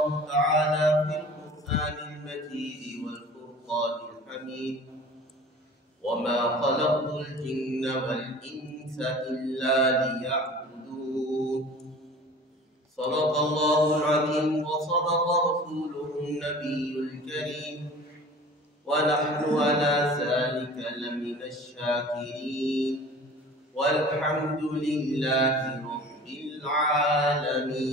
الله تعالى في القرآن المجيد والفرقان الحميد وما خلقت الجن والإنس إلا ليعبدون صدق الله العظيم وصدق رسوله النبي الكريم ونحن على ذلك لمن الشاكرين والحمد لله رب العالمين.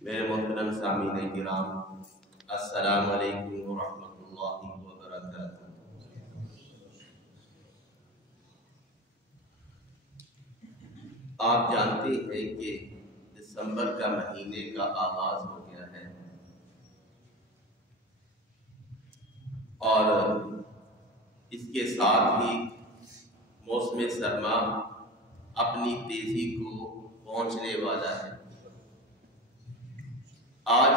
میرے محترم سامعین کرام، السلام علیکم ورحمۃ اللہ وبرکاتہ۔ آپ جانتے ہیں کہ دسمبر کا مہینے کا آغاز ہو گیا ہے اور اس کے ساتھ ہی موسم سرما اپنی تیزی کو پہنچنے والا ہے۔ آج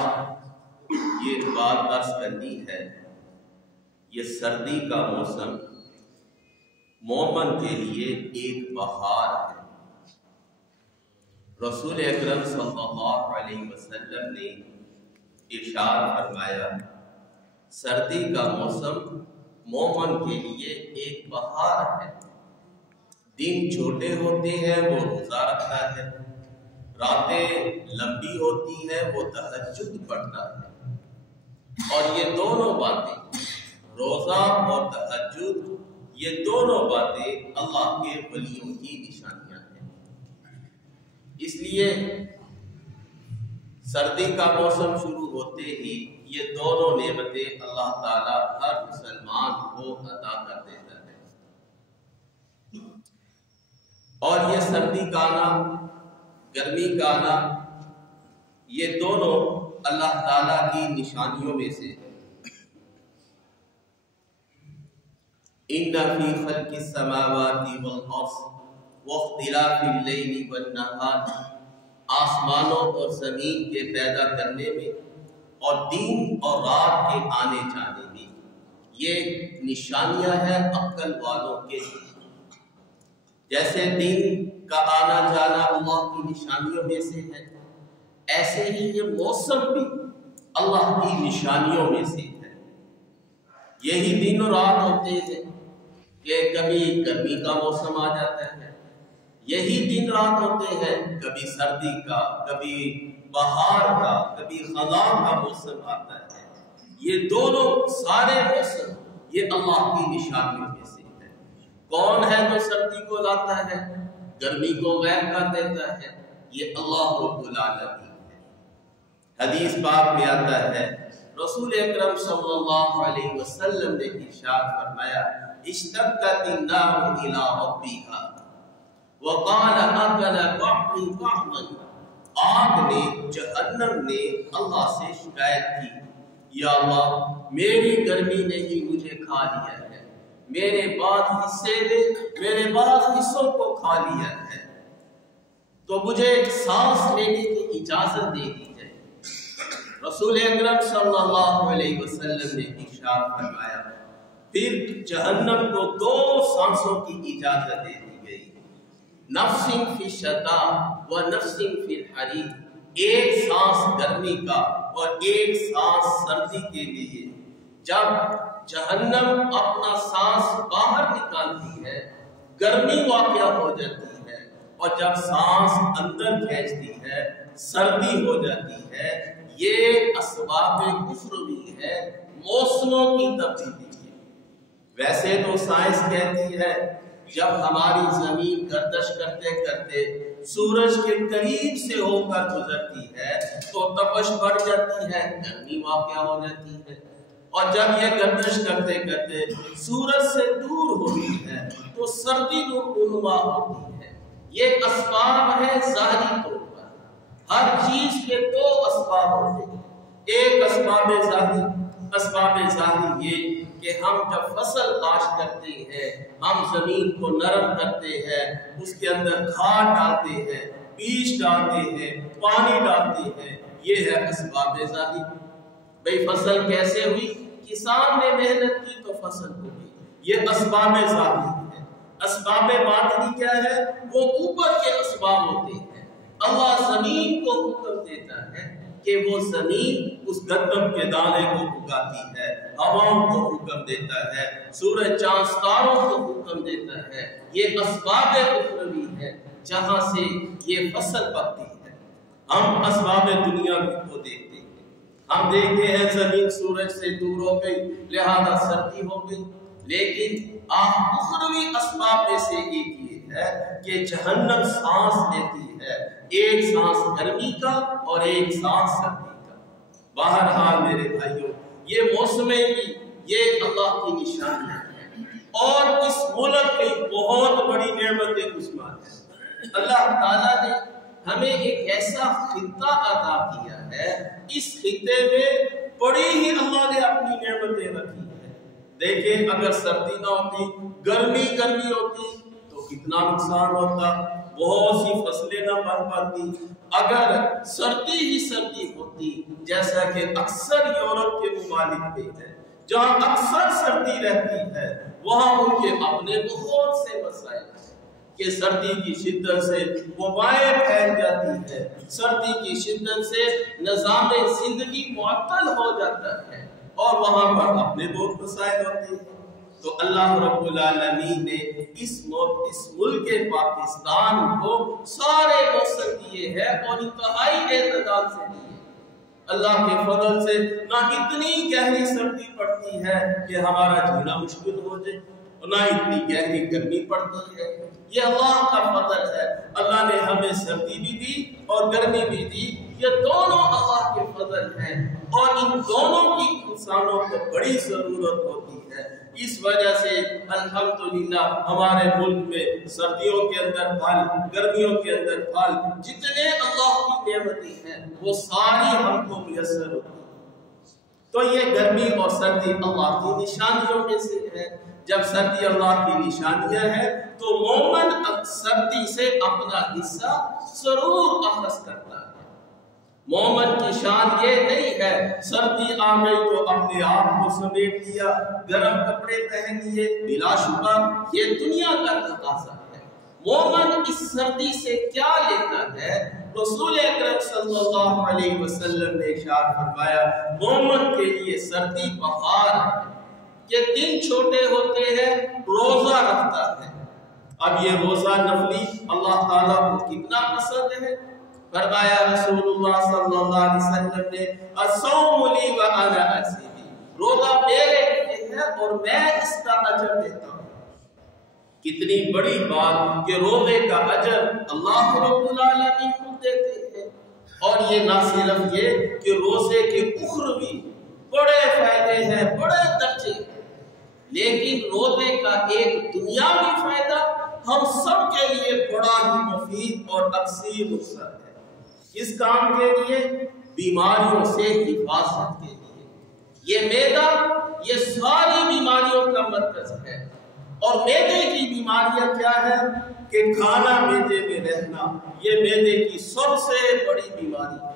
یہ بات عرض کرنی ہے، یہ سردی کا موسم مومن کے لیے ایک بہار ہے۔ رسول اکرم صلی اللہ علیہ وسلم نے ارشاد فرمایا، سردی کا موسم مومن کے لیے ایک بہار ہے۔ دن چھوٹے ہوتے ہیں وہ روزہ رکھتا ہے، راتیں لمبی ہوتی ہیں وہ تہجد پڑھتا ہے، اور یہ دونوں باتیں، روزہ اور تہجد، یہ دونوں باتیں اللہ کے ولیوں کی نشانیاں ہیں۔ اس لیے سردی کا موسم شروع ہوتے ہی یہ دونوں نعمتیں اللہ تعالیٰ ہر مسلمان کو عطا کر دیتا ہے، اور یہ سردی کا آنا، گرمی کا آنا، یہ دونوں اللہ تعالیٰ کی نشانیوں میں سے ہے۔ إِنَّ فِي خَلْقِ السَّمَاوَاتِ وَالْأَرْضِ وَاخْتِلَافِ اللَّيْلِ وَالنَّهَارِ، آسمانوں اور زمین کے پیدا کرنے میں اور دن اور رات کے آنے جانے میں یہ نشانیاں ہیں عقل والوں کے۔ جیسے دن کا آنا جانا اللہ کی نشانیوں میں سے ہے، ایسے ہی یہ موسم بھی اللہ کی نشانیوں میں سے ہے۔ یہی دن اور رات ہوتے ہیں کہ کبھی گرمی کا موسم آ جاتا ہے، یہی دن رات ہوتے ہیں کبھی سردی کا، کبھی بہار کا، کبھی خزاں کا موسم آتا ہے۔ یہ دونوں سارے موسم یہ اللہ کی نشانیوں میں سے ہے۔ کون ہے جو سردی کو لاتا ہے، گرمی کو غائب کر دیتا ہے؟ یہ اللہ رب العالمین ہے۔ حدیث پاک میں آتا ہے، رسول اکرم صلی اللہ علیہ وسلم نے ارشاد فرمایا، اشتقت النار الى ربها وقال اکل بعض بعضا، آگ نے، جہنم نے اللہ سے شکایت کی، یا اللہ میری گرمی نے ہی مجھے کھا لیا ہے، میرے بعض حصے نے میرے بعض حصوں کو کھا لیا ہے، تو مجھے سانس لینے کی اجازت دے دی جائے۔ رسول اکرم صلی اللہ علیہ وسلم نے ارشاد فرمایا، پھر جہنم کو دو سانسوں کی اجازت دے دی گئی، نفس فی الشتاء و نفس فی الحریر، ایک سانس گرمی کا اور ایک سانس سردی کے لیے۔ جب جہنم اپنا سانس باہر نکالتی ہے گرمی واقع ہو جاتی ہے، اور جب سانس اندر کھینچتی ہے سردی ہو جاتی ہے۔ یہ اسباب کفر بھی ہے، موسموں کی تبدیلی ہے۔ ویسے تو سائنس کہتی ہے جب ہماری زمین گردش کرتے کرتے سورج کے قریب سے ہو کر گزرتی ہے تو تپش بڑھ جاتی ہے، گرمی واقع ہو جاتی ہے، اور جب یہ گردش کرتے کرتے سورج سے دور ہوتی ہے تو سردی نما ہوتی ہے۔ یہ اسباب ہے ظاہری طور پر، ہر چیز کے دو اسباب ہوتے ہیں۔ ایک اسباب ظاہری یہ کہ ہم جب فصل کاشت کرتے ہیں، ہم زمین کو نرم کرتے ہیں، اس کے اندر کھاد ڈالتے ہیں، بیج ڈالتے ہیں، پانی ڈالتے ہیں، یہ ہے اسباب ظاہری۔ بھئی فصل کیسے ہوئی؟ کسان نے محنت کی تو فصل ہوئی، یہ اسباب ظاہری ہے۔ اسباب باطنی کیا ہے؟ وہ اوپر کے اسباب ہوتے ہیں۔ اللہ زمین کو حکم دیتا ہے کہ وہ زمین اس گندم کے دانے کو اگاتی ہے، ہواؤں کو حکم دیتا ہے، سورج چاند ستاروں کو حکم دیتا ہے۔ یہ اسباب اخروی ہے جہاں سے یہ فصل پکتی ہے۔ ہم اسباب دنیا کو دیکھتے ہیں، ہم دیکھتے ہیں زمین سورج سے دور ہو گئی لہذا سردی ہو گئی، لیکن اخروی اسباب میں سے ایک یہ ہے کہ جہنم سانس لیتی ہے، ایک سانس گرمی کا اور ایک سانس سردی کا۔ بہرحال میرے بھائیوں، یہ موسمیں بھی یہ اللہ کی نشانیاں ہیں، اور اس ملک کی بہت بڑی نعمت عظمیٰ ہے۔ اللہ تعالیٰ نے ہمیں ایک ایسا خطہ عطا کیا ہے، اس خطے میں بڑی ہی اللہ نے اپنی نعمتیں رکھی ہیں۔ دیکھیں اگر سردی نہ ہوتی، گرمی ہوتی تو کتنا نقصان ہوتا، بہت سی فصلیں نہ بن پاتی۔ اگر سردی ہی سردی ہوتی، جیسا کہ اکثر یورپ کے ممالک میں ہے جہاں اکثر سردی رہتی ہے، وہاں ان کے اپنے بہت سے مسائل ہیں کہ سردی کی شدت سے وبائیں پھیل جاتی ہے، سردی کی شدت سے نظام زندگی معطل ہو جاتا ہے، اور وہاں پر اپنے بہت مسائل ہوتے ہیں۔ تو اللہ رب العالمین نے اس ملک پاکستان کو سارے موسم دیے ہیں اور انتہائی اعتدال سے دیے۔ اللہ کے فضل سے نہ اتنی گہری سردی پڑتی ہے کہ ہمارا جینا مشکل ہو جائے، نہ اتنی گہری گرمی پڑتی ہے۔ یہ اللہ کا فضل ہے۔ اللہ نے ہمیں سردی بھی دی اور گرمی بھی دی، یہ دونوں اللہ کے فضل ہیں، اور ان دونوں کی انسانوں کو بڑی ضرورت ہوتی ہے۔ اس وجہ سے الحمدللہ ہمارے ملک میں سردیوں کے اندر پھل، گرمیوں کے اندر پھل، جتنے اللہ کی نعمتیں ہیں وہ ساری ہم کو میسر ہوتی ہیں۔ تو یہ گرمی اور سردی اللہ کی نشانیوں میں سے ہے۔ جب سردی اللہ کی نشانیاں ہیں تو مومن سردی سے اپنا حصہ ضرور اخذ کرتا ہے۔ مومن کی شان یہ نہیں ہے سردی آ گئی تو اپنے آپ کو سمیٹ لیا، گرم کپڑے پہن لیے، بلا شبہ یہ دنیا کا تقاضا ہے۔ مومن اس سردی سے کیا لیتا ہے؟ رسول اکرم صلی اللہ علیہ وسلم نے ارشاد فرمایا، مومن کے لیے سردی بہار ہے کہ دن چھوٹے ہوتے ہیں، روزہ رکھتا ہے۔ اب یہ روزہ نفلی اللہ تعالیٰ کو کتنا پسند ہے؟ فرمایا رسول اللہ صلی اللہ علیہ وسلم نے، الصوم لی وانا اجزی بہ، روزہ میرے لیے ہے اور میں اس کا اجر دیتا ہوں۔ کتنی بڑی بات کہ روزے کا اجر اللہ رب العالمین کو دیتے ہیں۔ اور یہ نہ صرف یہ کہ روزے کے اخروی بڑے فائدے ہیں، بڑے درجے ہیں، لیکن روزے کا ایک دنیاوی فائدہ ہم سب کے لیے بڑا ہی مفید اور اکثیر نقصان ہے۔ اس کام کے لیے بیماریوں سے حفاظت کے لیے یہ معدہ یہ ساری بیماریوں کا مرکز ہے۔ اور معدے کی بیماریاں کیا ہے کہ کھانا معدے میں رہنا، یہ معدے کی سب سے بڑی بیماری ہے۔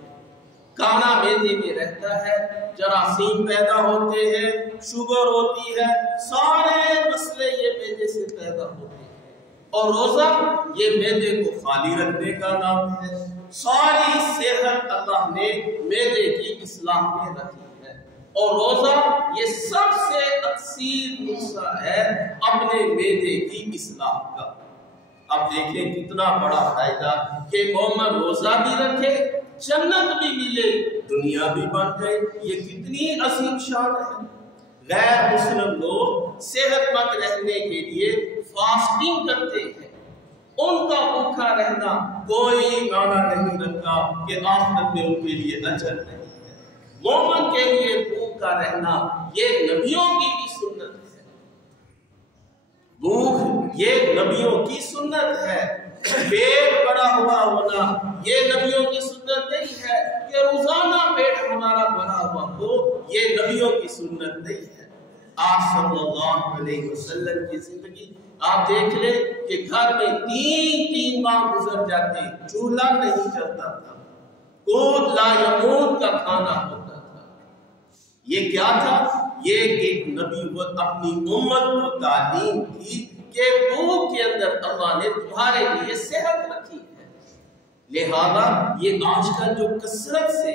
کھانا معدے میں رہتا ہے، جراثیم پیدا ہوتے ہیں، شوگر ہوتی ہے، سارے مسئلے یہ معدے سے پیدا ہوتے ہیں۔ اور روزہ یہ معدے کو خالی رکھنے کا نام ہے۔ ساری صحت اللہ نے معدے کی اصلاح میں رکھی ہے، اور روزہ یہ سب سے اکثیر نسخہ ہے اپنے معدے کی اصلاح کا۔ اب دیکھیں کتنا بڑا فائدہ کہ مومن روزہ بھی رکھے، جنت بھی ملے، دنیا بھی بن جائے، یہ کتنی عظیم شان ہے۔ غیر مسلم لوگ صحت مند رہنے کے لیے فاسٹنگ کرتے ہیں، ان کا بھوکا رہنا کوئی معنی نہیں رکھتا کہ آخرت میں ان کے لیے اجر نہیں ہے۔ مومن کے لیے بھوکا رہنا یہ نبیوں کی بھی سنت ہے۔ بھوک یہ نبیوں کی سنت ہے۔ پیٹ بڑا ہوا ہونا یہ نبیوں کی سنت نہیں ہے کہ روزانہ پیٹ ہمارا بڑا ہوا ہو، یہ نبیوں کی سنت نہیں ہے۔ آپ صلی اللہ علیہ وسلم کی زندگی آپ دیکھ لیں کہ گھر میں تین ماہ گزر جاتے، چولہا نہیں چلتا تھا، قوت لا یموت کا کھانا ہوتا تھا۔ یہ کیا تھا؟ یہ ایک نبوت اپنی امت کو تعلیم تھی کہ بھوک کے اندر اللہ نے تمہارے لیے صحت رکھی ہے۔ لہذا یہ آج کل جو کثرت سے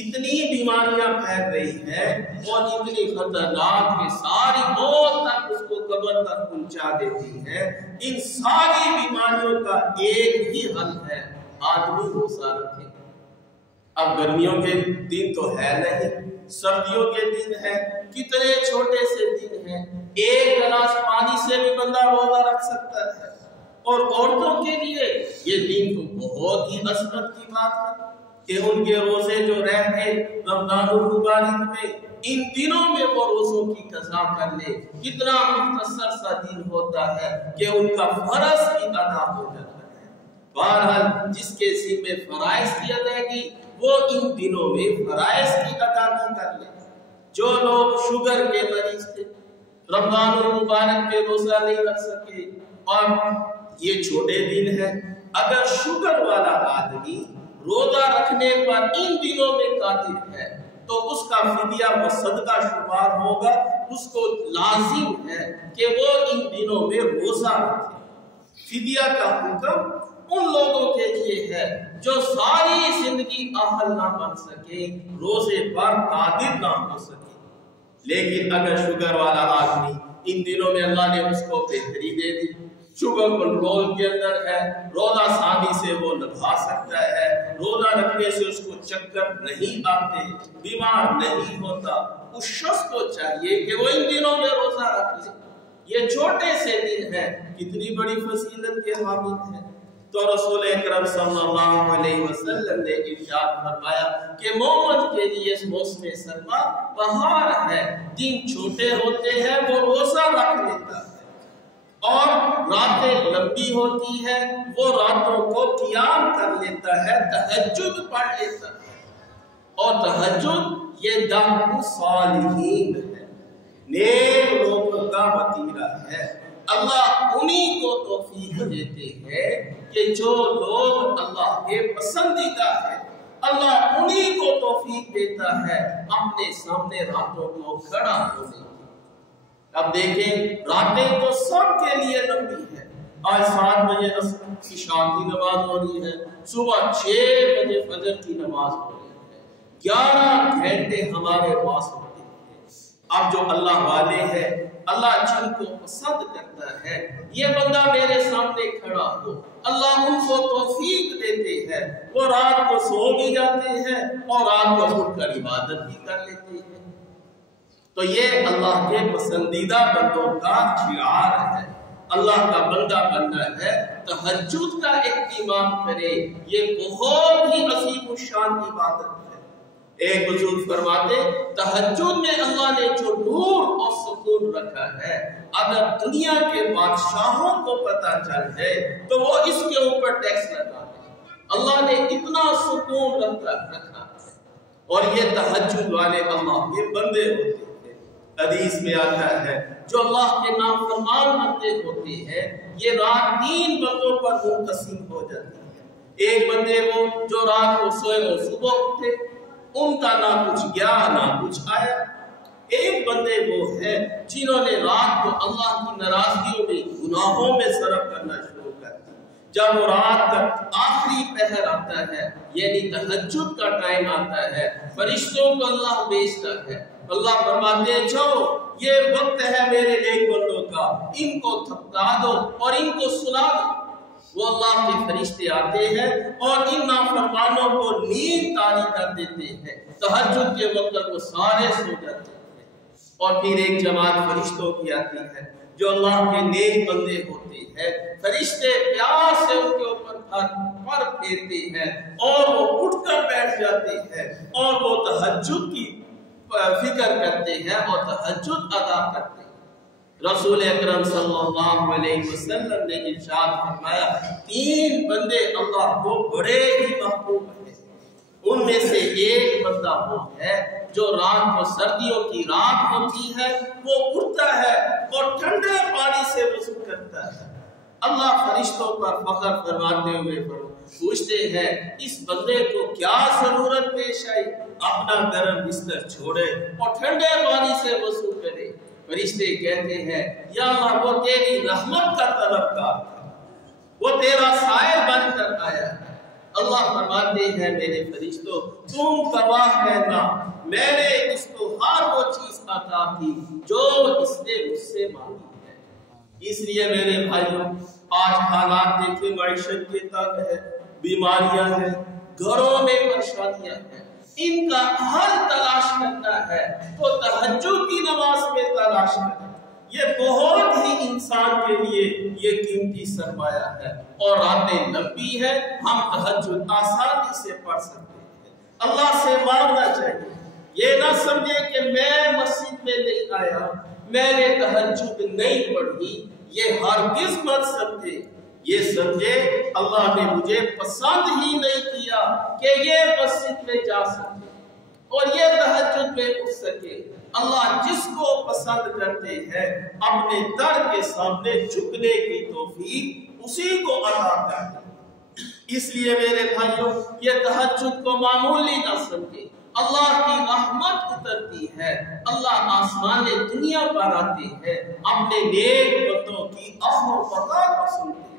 اتنی بیماریاں پھیل رہی ہیں اور اتنی خطرناک کہ ساری موت تک اس کو قبر تک پہنچا دیتی ہے، ان ساری بیماریوں کا ایک ہی حل ہے، آدمی روزہ رکھے۔ اب گرمیوں کے دن تو ہے نہیں، سردیوں کے دن ہے، کتنے چھوٹے سے دن ہیں، ایک گلاس پانی سے بھی بندہ روزہ رکھ سکتا ہے۔ اور عورتوں کے لیے یہ دن تو بہت ہی عظمت کی بات ہے کہ ان کے روزے جو رہ گئے رمضان المبارک میں، ان دنوں میں وہ روزوں کی قضا کر لے، کتنا مختصر سا دن ہوتا ہے کہ ان کا فرض بھی ادا ہو جاتا ہے۔ بہرحال جس کے ذمہ فرائض کی ادائیگی وہ ان دنوں میں فرائض کی ادائیگی کر لے۔ جو لوگ شوگر کے مریض تھے، رمضان المبارک میں روزہ نہیں رکھ سکے، اور یہ چھوٹے دن ہے، اگر شوگر والا آدمی روزہ رکھنے پر ان دنوں میں قادر ہے تو اس کا فدیہ و صدقہ شمار ہوگا، اس کو لازم ہے کہ وہ ان دنوں میں روزہ رکھے۔ فدیہ کا حکم ان لوگوں کے لیے ہے جو ساری زندگی اہل نہ بن سکے، روزے پر قادر نہ ہو سکے۔ لیکن اگر شوگر والا آدمی ان دنوں میں اللہ نے اس کو بہتری دے دی، شوگر کنٹرول کے اندر ہے، روزہ آسانی سے وہ نبھا سکتا ہے، روزہ رکھنے سے اس کو چکر نہیں آتے، بیمار نہیں ہوتا، اس شخص کو چاہیے کہ وہ ان دنوں میں روزہ رکھ لے۔ یہ چھوٹے سے دن ہے، کتنی بڑی فضیلت کے حامل ہے۔ تو رسول اکرم صلی اللہ علیہ وسلم نے ارشاد فرمایا کہ مومن کے لیے اس موسم سرما بہار ہے، دن چھوٹے ہوتے ہیں وہ روزہ رکھ لیتا ہے، اور راتیں لمبی ہوتی ہے وہ راتوں کو قیام کر لیتا ہے، تہجد پڑھ لیتا ہے۔ اور تہجد یہ دعو صالحین ہے، نیک لوگوں کا وطیرہ ہے۔ اللہ انہی کو توفیق دیتے ہیں کہ جو لوگ اللہ کے پسندیدہ ہیں، اللہ انہی کو توفیق دیتا ہے اپنے سامنے راتوں کو کھڑا ہونے کی۔ اب دیکھیں راتیں تو سب کے لیے لمبی ہے، آج 7 بجے عشاء کی نماز ہو رہی ہے، صبح 6 بجے فجر کی نماز ہو رہی ہے، 11 گھنٹے ہمارے پاس ہوتے ہیں۔ اب جو اللہ والے ہیں، اللہ جن کو پسند کرتا ہے، یہ بندہ میرے سامنے کھڑا ہو، اللہ ان کو توفیق دیتے ہیں، وہ رات کو سو بھی جاتے ہیں اور رات کو اٹھ کر عبادت بھی کر لیتے ہیں۔ تو یہ اللہ کے پسندیدہ بندوں کا شعار ہے، اللہ کا بندہ بننا ہے، تہجد کا اہتمام کرے، یہ بہت ہی عظیم الشان عبادت ہے۔ ایک بزرگ فرماتے تہجد میں اللہ نے جو نور اور سکون رکھا ہے، اگر دنیا کے بادشاہوں کو پتہ چل جائے تو وہ اس کے اوپر ٹیکس لگا دیں۔ اللہ نے اتنا سکون رکھا ہے، اور یہ تہجد والے اللہ کے بندے ہوتے ہیں۔ حدیث میں آتا ہے جو اللہ کے نافرمان بندے ہوتے ہیں، یہ رات 3 بندوں پر منقسم ہو جاتی ہے۔ ایک بندے وہ جو رات کو سوئے اور صبح اٹھے، ان کا نہ کچھ گیا نہ کچھ آیا۔ ایک بندے وہ ہیں جنہوں نے رات کو اللہ کی ناراضگیوں میں، گناہوں میں صرف کرنا شروع کر دیا۔ جب وہ رات کا آخری پہر آتا ہے، یعنی تہجد کا ٹائم آتا ہے، فرشتوں کو اللہ بھیجتا ہے، اللہ فرماتے ہیں جاؤ یہ وقت ہے میرے نیک بندوں کا، ان کو تھپکا دو اور ان کو سلا دو۔ وہ اللہ کے فرشتے آتے ہیں اور ان نافرمانوں کو نیند طاری کر دیتے ہیں، تہجد کے وقت وہ سارے سو جاتے ہیں، اور پھر ایک جماعت فرشتوں کی آتی ہے جو اللہ کے نیک بندے ہوتے ہیں، فرشتے پیار سے ان کے اوپر پر پھیرتے ہیں اور وہ اٹھ کر بیٹھ جاتے ہیں اور وہ تہجد کی فکر کرتے ہیں اور تہجد ادا کرتے ہیں۔ رسول اکرم صلی اللہ علیہ وسلم نے ارشاد فرمایا 3 بندے اللہ کو بڑے ہی محبوب ہیں، ان میں سے ایک بندہ وہ ہے جو رات کو، سردیوں کی رات ہوتی ہے، وہ اٹھتا ہے اور ٹھنڈے پانی سے وضو کرتا ہے۔ اللہ فرشتوں پر فخر فرماتے ہوئے پوچھتے ہیں اس بندے کو کیا ضرورت پیش آئی، اپنا گرم بستر چھوڑے اور ٹھنڈے پانی سے وضو کرے۔ فرشتے کہتے ہیں یا اللہ وہ تیری رحمت کا طلبگار ہے، وہ تیرا سائل بن کر آیا ہے، اللہ فرماتے ہیں میرے فرشتوں تم گواہ رہنا، میں نے اس کو ہر وہ چیز عطا کی جو اس نے مجھ سے مانگی ہے۔ اس لیے میرے بھائیوں آج حالات دیکھیں، معیشت کے تنگ ہے، بیماریاں ہیں، گھروں میں پریشانیاں ہیں، ان کا حل تلاش کرنا ہے تو تہجد کی نماز میں تلاش کرنا۔ یہ بہت ہی انسان کے لیے یہ قیمتی سرمایہ ہے، اور راتیں لمبی ہے، ہم تہجد آسانی سے پڑھ سکتے ہیں۔ اللہ سے مانگنا چاہیے، یہ نہ سمجھے کہ میں مسجد میں نہیں آیا، میں نے تہجد نہیں پڑھی، یہ ہرگز مت سمجھے۔ یہ سمجھے اللہ نے مجھے پسند ہی نہیں کیا کہ یہ مسجد میں جا سکے اور یہ تہجد میں اٹھ سکے۔ اللہ جس کو پسند کرتے ہیں اپنے در کے سامنے جھکنے کی توفیق اسی کو عطا کرتے ہیں۔ اس لیے میرے بھائیوں یہ تہجد کو معمولی نہ سمجھے، اللہ کی رحمت اترتی ہے، اللہ آسمان دنیا پر آتے ہیں، اپنے نیک بندوں کی آہ و فغان کو سنتے ہیں۔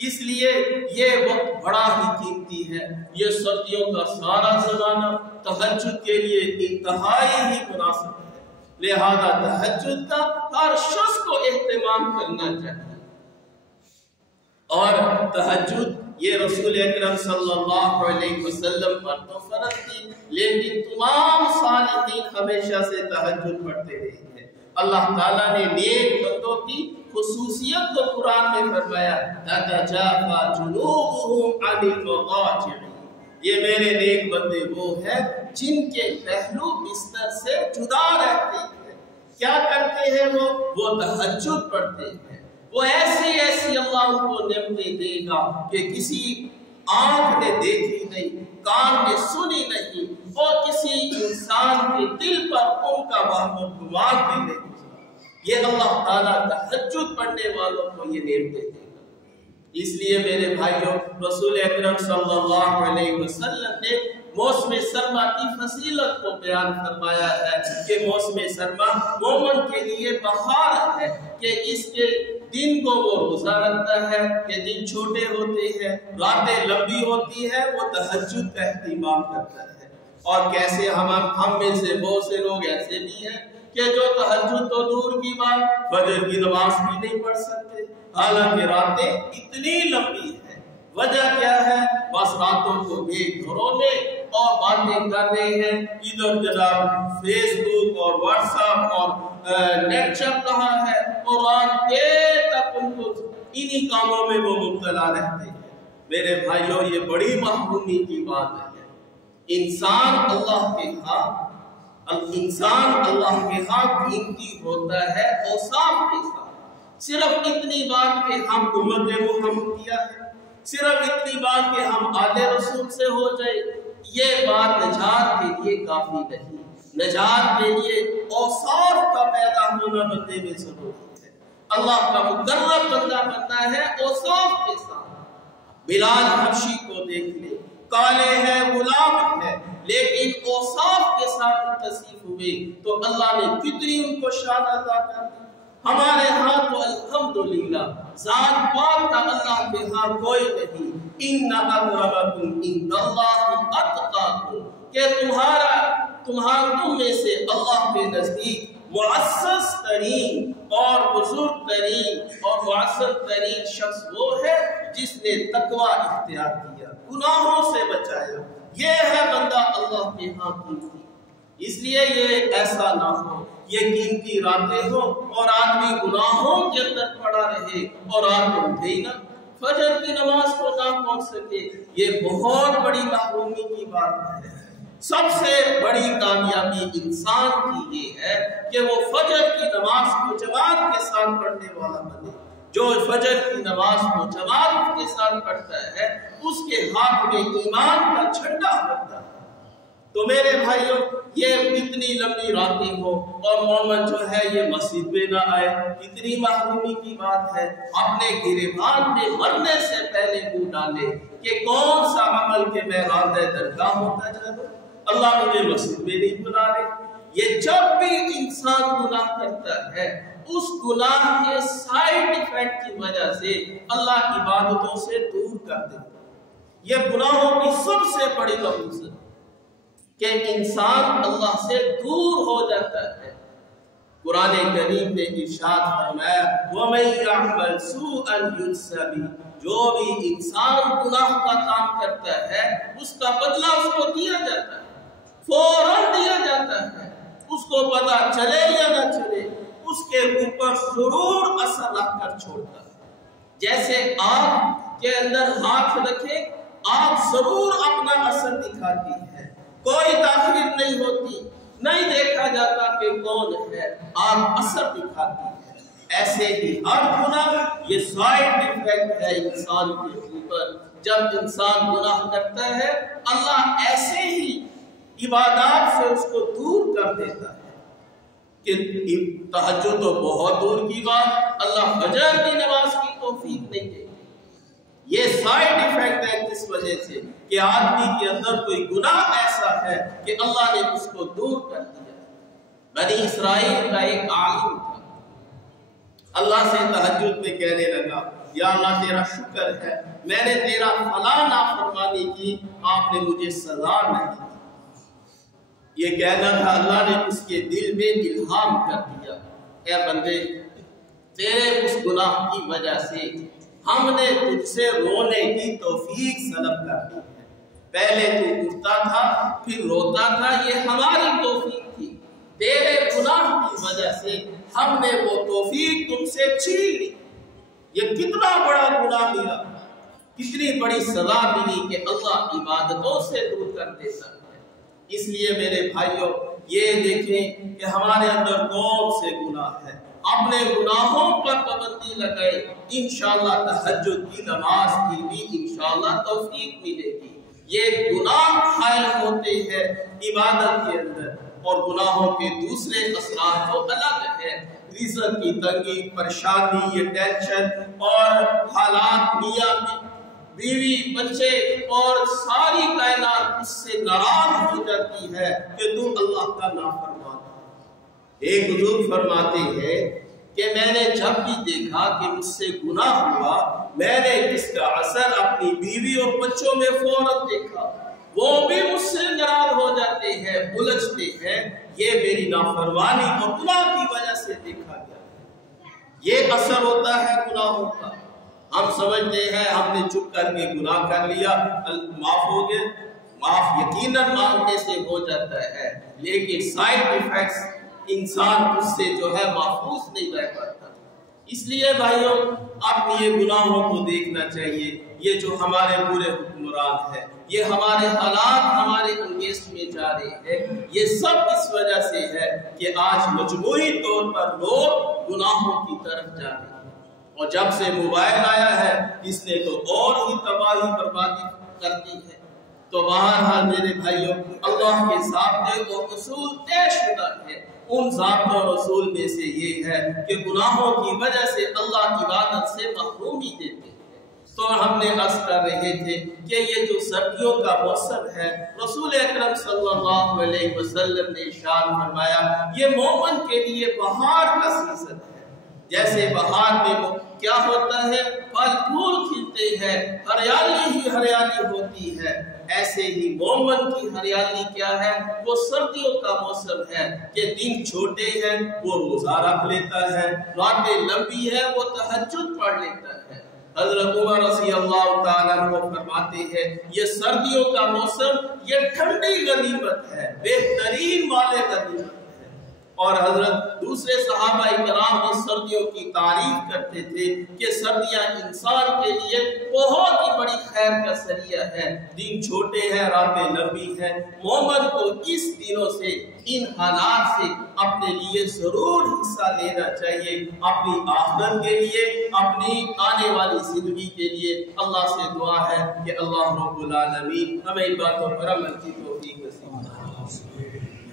اس لیے یہ وقت بڑا ہی قیمتی ہے، یہ سردیوں کا سارا زمانہ تہجد کے لیے انتہائی ہی مناسب ہے، لہذا تہجد کا ہر شخص کو اہتمام کرنا چاہیے۔ اور تہجد یہ رسول اکرم صلی اللہ علیہ وسلم پر تو فرض تھی، لیکن تمام صالحین ہمیشہ سے تہجد پڑھتے رہے ہیں۔ اللہ تعالیٰ نے نیک بندوں کی خصوصیت کو قرآن میں فرمایا، تتجافى جنوبهم عن المضاجع، یہ میرے نیک بندے وہ ہیں جن کے پہلو بستر سے جدا رہتے ہیں۔ کیا کرتے ہیں وہ تہجد پڑھتے ہیں۔ وہ ایسی اللہ ان کو نعمتیں دے گا کہ کسی آنکھ نے دیکھی نہیں، کان نے سنی نہیں، اور کسی انسان کے دل پر ان کا وہم و گمان بھی نہیں۔ یہ اللہ تعالیٰ تہجد پڑھنے والوں کو یہ نعمتیں دے گا۔ اس لیے میرے بھائیوں رسول اکرم صلی اللہ علیہ وسلم نے موسم سرما کی فضیلت کو بیان فرمایا ہے کہ موسم سرما مومن کے لیے بہار ہے، کہ اس کے دن کو وہ روزہ رکھتا ہے، کہ دن چھوٹے ہوتے ہیں، راتیں لمبی ہوتی ہے، وہ تہجد کا اہتمام کرتا ہے۔ اور کیسے ہم میں سے بہت سے لوگ ایسے بھی ہیں کہ جو تہجد تو دور کی بات فجر کی نماز بھی نہیں پڑھ سکتے، حالانکہ راتیں اتنی لمبی ہیں۔ وجہ کیا ہے؟ بس راتوں کو بھی گھروں میں اور باتیں کر رہے ہیں، ادھر جناب فیس بک اور واٹس ایپ اور نیٹ چل رہا ہے، اور رات دیر تک ان کو انہی کاموں میں وہ مبتلا رہتے ہیں۔ میرے بھائیوں یہ بڑی محرومی کی بات ہے۔ انسان اللہ کے ہاں قیمتی ہوتا ہے اوصاف کے ساتھ۔ صرف اتنی بات کہ ہم امت محمدیہ ہے، صرف اتنی بات کہ ہم آل رسول سے ہو جائے، یہ بات نجات کے لیے کافی نہیں۔ نجات کے لیے اوصاف کا پیدا ہونا بندے میں ضروری ہے۔ اللہ کا مقرب بندہ بنتا ہے اوصاف کے ساتھ۔ بلال حبشی کو دیکھ لے، کالے ہیں، غلام ہے، لیکن اوصاف کے ساتھ تصیف ہوئے تو اللہ نے کتنی ان کو شان عطا کر دی۔ ہمارے ہاں تو الحمدللہ ذات پاک کا اللہ کے ہاں کوئی نہیں۔ ان اکرمکم عند اللہ اتقاکم، کہ تم میں سے اللہ کے نزدیک معزز ترین اور بزرگ ترین اور معزز ترین شخص وہ ہے جس نے تقوی اختیار کیا، گناہوں سے بچایا۔ یہ ہے بندہ اللہ کے ہاں قیمتی۔ اس لیے یہ ایسا نہ ہو یہ قیمتی راتیں ہو اور آدمی گناہوں کے اندر پڑا رہے اور رات کو اٹھے ہی نہ، فجر کی نماز کو نہ پہنچ سکے، یہ بہت بڑی محرومی کی بات ہے۔ سب سے بڑی کامیابی انسان کی یہ ہے کہ وہ فجر کی نماز کو جماعت کے ساتھ پڑھنے والا بنے۔ جو فجر کی نماز کو جماعت کے ساتھ پڑھتا ہے اس کے ہاتھ میں ایمان کا جھنڈا ہوتا ہے۔ تو میرے بھائیوں یہ اتنی لمبی راتیں ہو اور مومن جو ہے یہ مسجد میں نہ آئے، کتنی محرومی کی بات ہے۔ اپنے گریبان میں مرنے سے پہلے منہ ڈالے کہ کون سا عمل کے میں راندہ درگاہ ہوتا جاؤں، اللہ مجھے مسجد میں نہیں بلا رہے۔ یہ جب بھی انسان گناہ کرتا ہے اس گناہ کے سائیڈ ایفیکٹ کی وجہ سے اللہ عبادتوں سے دور کر دیتا ہے۔ یہ گناہوں کی سب سے بڑی نحوست کہ انسان اللہ سے دور ہو جاتا ہے۔ قرآن کریم نے ارشاد فرمایا وَمَن يَعْمَلْ سُوءًا يُجْزَ بِهِ، جو بھی انسان گناہ کا کام کرتا ہے اس کا بدلہ اس کو دیا جاتا ہے، فوراً دیا جاتا ہے، اس کو پتہ چلے یا نہ چلے، اس کے اوپر ضرور اثر رکھ کر چھوڑتا ہے۔ جیسے آگ کے اندر ہاتھ رکھے، آگ ضرور اپنا اثر دکھاتی ہے، کوئی تاخیر نہیں ہوتی، نہیں دیکھا جاتا کہ کون ہے، آگ اثر دکھاتی ہے۔ ایسے ہی ہر گناہ یہ سائیڈ ایفیکٹ ہے انسان کے اوپر۔ جب انسان گناہ کرتا ہے اللہ ایسے ہی عبادات سے اس کو دور کر دیتا ہے کہ تہجد تو بہت دور کی بات، اللہ فجر کی نماز کی توفیق نہیں دے۔ یہ سائیڈ ایفیکٹ ہے کس وجہ سے کہ آدمی کے اندر کوئی گناہ ایسا ہے کہ اللہ نے اس کو دور کر دیا۔ بنی اسرائیل کا ایک عالم تھا، اللہ سے تہجد میں کہنے لگا یا اللہ تیرا شکر ہے میں نے تیرا فلاں نافرمانی کی، آپ نے مجھے سزا نہیں دی۔ یہ کہنا تھا، اللہ نے اس کے دل میں الہام کر دیا اے بندے تیرے اس گناہ کی وجہ سے ہم نے تجھ سے رونے کی توفیق طلب کر دی ہے۔ پہلے تو اٹھتا تھا پھر روتا تھا، یہ ہماری توفیق تھی، تیرے گناہ کی وجہ سے ہم نے وہ توفیق تم سے چھین لی۔ یہ کتنا بڑا گناہ ملا، کتنی بڑی سزا ملی کہ اللہ عبادتوں سے دور کر دیتا ہے۔ اس لیے میرے بھائیوں یہ دیکھیں کہ ہمارے اندر کون سے گناہ ہیں، اپنے گناہوں پر پابندی لگائے، انشاءاللہ تہجد کی نماز کی بھی انشاءاللہ توفیق ملے گی۔ یہ گناہ حائل ہوتے ہیں عبادت کے اندر، اور گناہوں کے دوسرے اثرات تو الگ ہے، رزق کی تنگی، پریشانی، یہ ٹینشن اور حالات، میاں بیوی بچے اور ساری کائنات اس سے ناراض ہو جاتی ہے کہ تم اللہ کا نافرمان ہے۔ ایک بزرگ فرماتے ہیں کہ میں نے جب بھی دیکھا کہ مجھ سے گناہ ہوا، میں نے اس کا اثر اپنی بیوی اور بچوں میں فوراً دیکھا، وہ بھی مجھ سے ناراض ہو جاتے ہیں، الجھتے ہیں، یہ میری نافرمانی اور گناہ کی وجہ سے دیکھا گیا۔ یہ اثر ہوتا ہے گناہوں کا۔ ہم سمجھتے ہیں ہم نے چپ کر کے گناہ کر لیا، معاف ہو گئے، معاف یقیناً مانگنے سے ہو جاتا ہے، لیکن سائیڈ ایفیکٹس انسان اس سے جو ہے محفوظ نہیں رہ پاتا۔ اس لیے بھائیوں اپنی یہ گناہوں کو دیکھنا چاہیے۔ یہ جو ہمارے پورے حکمران ہیں، یہ ہمارے حالات ہمارے انگیزٹ میں جا رہے ہیں، یہ سب اس وجہ سے ہے کہ آج مجموعی طور پر لوگ گناہوں کی طرف جا رہے ہیں، اور جب سے موبائل آیا ہے اس نے تو اور ہی تباہی بربادی کر دی ہے۔ تو بہرحال میرے بھائیوں اللہ کے ضابطے اور اصول طے شدہ ہے، ان ضابطوں اور اصول میں سے یہ ہے کہ گناہوں کی وجہ سے اللہ عبادت سے محرومی دیتے ہیں۔ تو ہم نے عرض کر رہے تھے کہ یہ جو سردیوں کا موسم ہے، رسول اکرم صلی اللہ علیہ وسلم نے ارشاد فرمایا یہ مومن کے لیے بہار کا سیزن ہے۔ جیسے بہار میں وہ کیا ہوتا ہے، پھل پھول کھلتے ہیں، ہریالی ہی ہریالی ہوتی ہے، ایسے ہی مومن کی ہریالی کیا ہے، وہ سردیوں کا موسم ہے کہ دن چھوٹے ہیں وہ روزہ رکھ لیتا ہے، راتیں لمبی ہے وہ تہجد پڑھ لیتا ہے۔ حضرت عمر رضی اللہ تعالیٰ عنہ فرماتے ہیں یہ سردیوں کا موسم یہ ٹھنڈی غنیمت ہے، بہترین والے غنیمت ہے۔ اور حضرت دوسرے صحابہ کرام بھی سردیوں کی تعریف کرتے تھے کہ سردیاں انسان کے لیے بہت ہی بڑی خیر کا ذریعہ ہے، دن چھوٹے ہیں راتیں لمبی ہیں۔ مومن کو اس دنوں سے ان حالات سے اپنے لیے ضرور حصہ لینا چاہیے، اپنی آخرت کے لیے، اپنی آنے والی زندگی کے لیے۔ اللہ سے دعا ہے کہ اللہ رب العالمین ہمیں ان باتوں پر عمل کی توفیق نصیب فرمائے۔